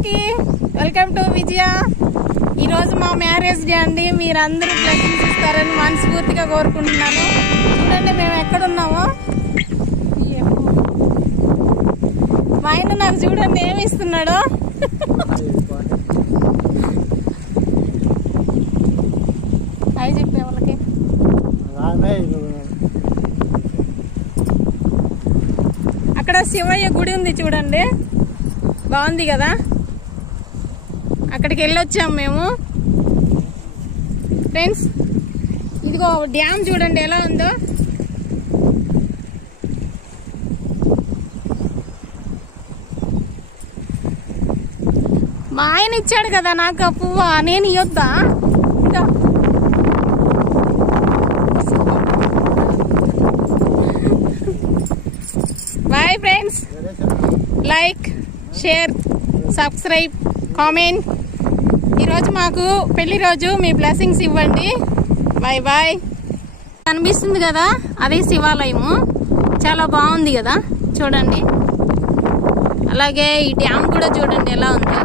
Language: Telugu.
అందరికీ వెల్కమ్ టు విజయ. ఈరోజు మా మ్యారేజ్ డే అండి. మీరందరూ బ్లెస్సింగ్స్ ఇస్తారని మనస్ఫూర్తిగా కోరుకుంటున్నాను. చూడండి మేము ఎక్కడున్నామో. మా ఆయన నాకు చూడండి ఏమి ఇస్తున్నాడో. అవి చెప్పే వాళ్ళకి అక్కడ శివయ్య గుడి ఉంది చూడండి, బాగుంది కదా. అక్కడికి వెళ్ళొచ్చాము మేము ఫ్రెండ్స్. ఇదిగో డ్యామ్ చూడండి ఎలా ఉందో. మా ఆయన ఇచ్చాడు కదా నాకు ఆ పువ్వు, నేను ఇవ్వద్దా? ఇంకా bye friends. Like, share, subscribe, comment. ఈరోజు మాకు పెళ్లి రోజు, మీ బ్లెస్సింగ్స్ ఇవ్వండి. Bye bye. కనిపిస్తుంది కదా, అదే శివాలయము. చాలా బాగుంది కదా చూడండి. అలాగే ఈ డ్యామ్ కూడా చూడండి ఎలా ఉందో.